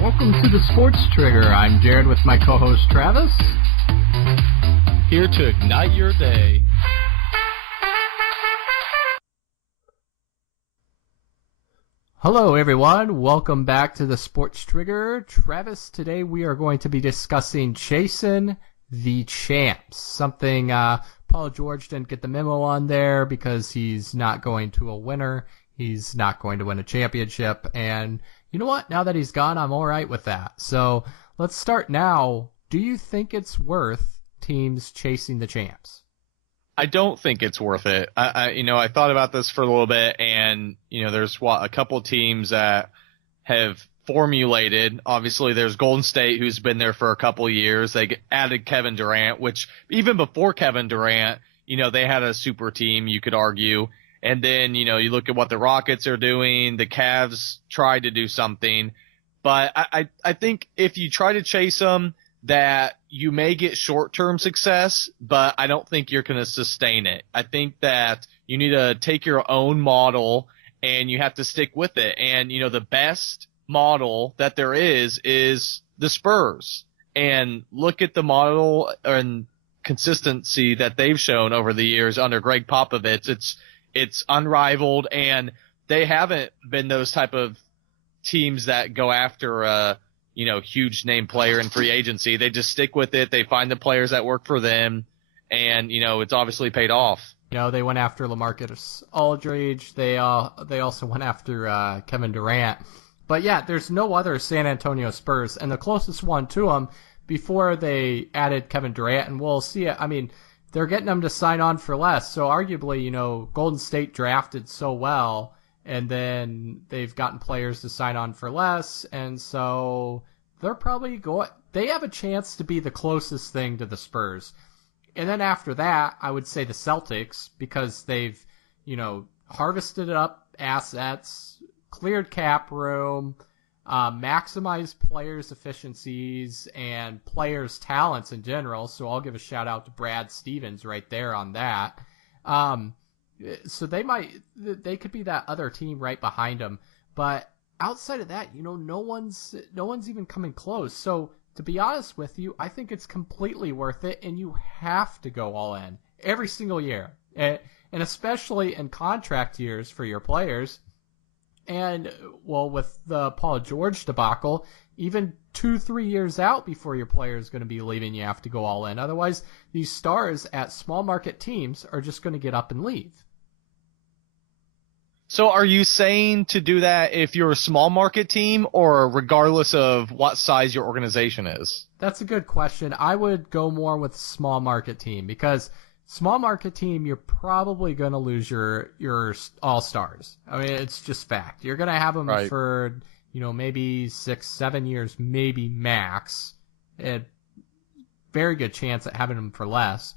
Welcome to the Sports Trigger. I'm Jared with my co-host Travis. Here to ignite your day. Hello everyone, welcome back to the Sports Trigger. Travis, today we are going to be discussing Chasing the Champs. Something Paul George didn't get the memo on there because he's not going to a winner. He's not going to win a championship. And you know what? Now that he's gone, I'm all right with that. So let's start now. Do you think it's worth teams chasing the champs? I don't think it's worth it. I thought about this for a little bit, and there's a couple teams that have formulated. Obviously, there's Golden State, who's been there for a couple of years. They added Kevin Durant, which even before Kevin Durant, they had a super team, you could argue. And then, you look at what the Rockets are doing. The Cavs tried to do something. But I think if you try to chase them, that you may get short-term success, but I don't think you're going to sustain it. I think that you need to take your own model and you have to stick with it. And, the best model that there is the Spurs. And look at the model and consistency that they've shown over the years under Greg Popovich. It's unrivaled, and they haven't been those type of teams that go after a, huge name player in free agency. They just stick with it. They find the players that work for them, and, it's obviously paid off. They went after LaMarcus Aldridge. They also went after Kevin Durant. But yeah, there's no other San Antonio Spurs, and the closest one to them before they added Kevin Durant, and we'll see it. I mean, they're getting them to sign on for less. So arguably, Golden State drafted so well, and then they've gotten players to sign on for less. And so they're probably they have a chance to be the closest thing to the Spurs. And then after that, I would say the Celtics, because they've, harvested up assets, cleared cap room, maximize players' efficiencies and players' talents in general. So I'll give a shout out to Brad Stevens right there on that. So they could be that other team right behind them. But outside of that, no one's even coming close. So to be honest with you, I think it's completely worth it, and you have to go all in every single year, and especially in contract years for your players. And, well, with the Paul George debacle, even 2-3 years out before your player is going to be leaving, you have to go all in. Otherwise, these stars at small market teams are just going to get up and leave. So are you saying to do that if you're a small market team, or regardless of what size your organization is? That's a good question. I would go more with small market team, because small market team, you're probably going to lose your all-stars. I mean, it's just fact. You're going to have them right. for, maybe 6-7 years, maybe max. Very good chance at having them for less.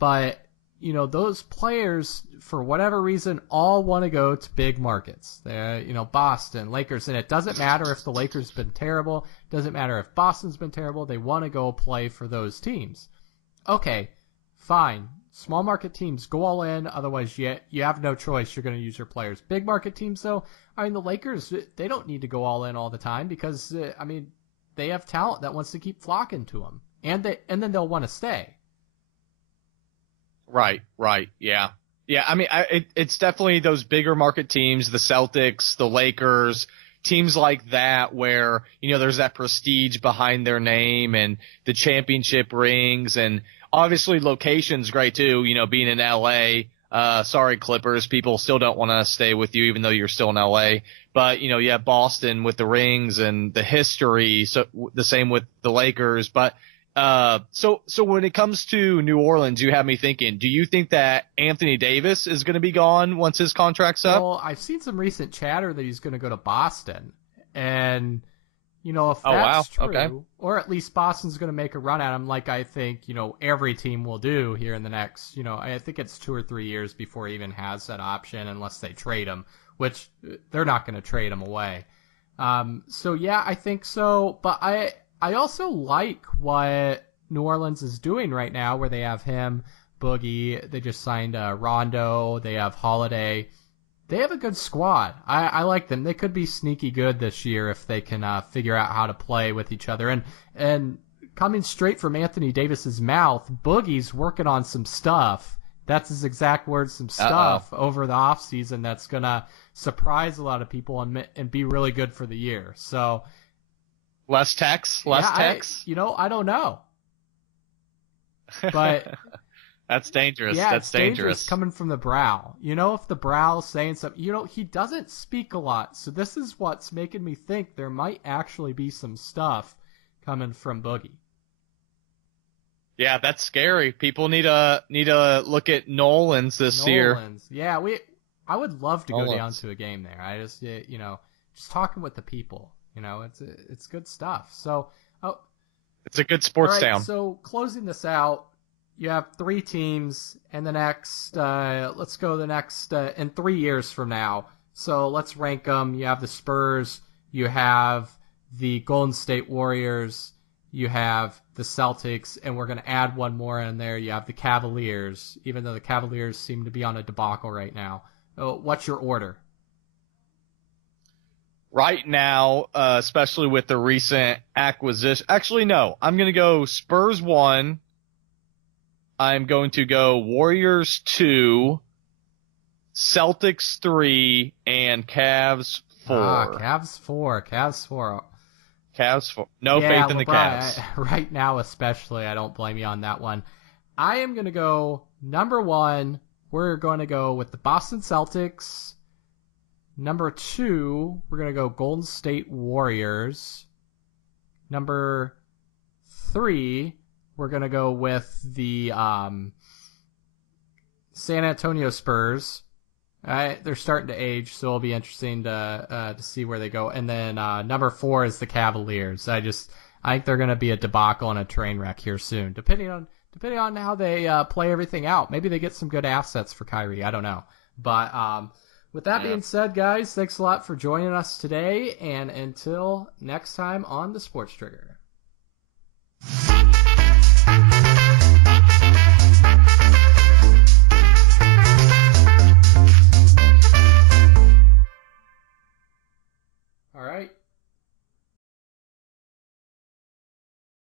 But, those players, for whatever reason, all want to go to big markets. Boston, Lakers, and it doesn't matter if the Lakers have been terrible. It doesn't matter if Boston's been terrible. They want to go play for those teams. Okay. Fine. Small market teams, go all in. Otherwise, you have no choice. You're going to use your players. Big market teams, though, the Lakers, they don't need to go all in all the time because, they have talent that wants to keep flocking to them. And then they'll want to stay. Right, yeah. Yeah, it's definitely those bigger market teams, the Celtics, the Lakers, teams like that where, there's that prestige behind their name and the championship rings, and obviously location's great too, being in LA. Sorry, Clippers, people still don't want to stay with you even though you're still in LA. But, you have Boston with the rings and the history, so the same with the Lakers. But so when it comes to New Orleans, you have me thinking, do you think that Anthony Davis is going to be gone once his contract's up? Well, I've seen some recent chatter that he's going to go to Boston. And, if that's true, okay. Or at least Boston's going to make a run at him like I think, every team will do here in the next, I think it's 2 or 3 years before he even has that option unless they trade him, which they're not going to trade him away. So, yeah, I think so. But I also like what New Orleans is doing right now, where they have him, Boogie, they just signed Rondo, they have Holiday. They have a good squad. I like them. They could be sneaky good this year if they can figure out how to play with each other. And coming straight from Anthony Davis's mouth, Boogie's working on some stuff. That's his exact words, some stuff over the offseason that's going to surprise a lot of people and be really good for the year. So less text. I don't know. But that's dangerous. Yeah, that's it's dangerous coming from the brow. If the brow's saying something, he doesn't speak a lot. So this is what's making me think there might actually be some stuff coming from Boogie. Yeah, that's scary. People need to look at Nolan's this year. Yeah, I would love to go down to a game there. I just just talking with the people. It's good stuff. So it's a good sports town. So closing this out, you have 3 teams, and the next let's go the next in 3 years from now. So let's rank them. You have the Spurs, you have the Golden State Warriors, you have the Celtics, and we're going to add one more in there. You have the Cavaliers, even though the Cavaliers seem to be on a debacle right now. What's your order? Right now, especially with the recent acquisition. Actually, no. I'm going to go Spurs 1. I'm going to go Warriors 2, Celtics 3, and Cavs 4. Cavs 4. Cavs 4. No faith in the Cavs. Right now, especially, I don't blame you on that one. I am going to go number 1. We're going to go with the Boston Celtics. Number 2, we're going to go Golden State Warriors. Number 3, we're going to go with the San Antonio Spurs. They're starting to age, so it'll be interesting to see where they go. And then number 4 is the Cavaliers. I think they're going to be a debacle and a train wreck here soon, depending on how they play everything out. Maybe they get some good assets for Kyrie. I don't know. But with that being said, guys, thanks a lot for joining us today. And until next time on the Sports Trigger.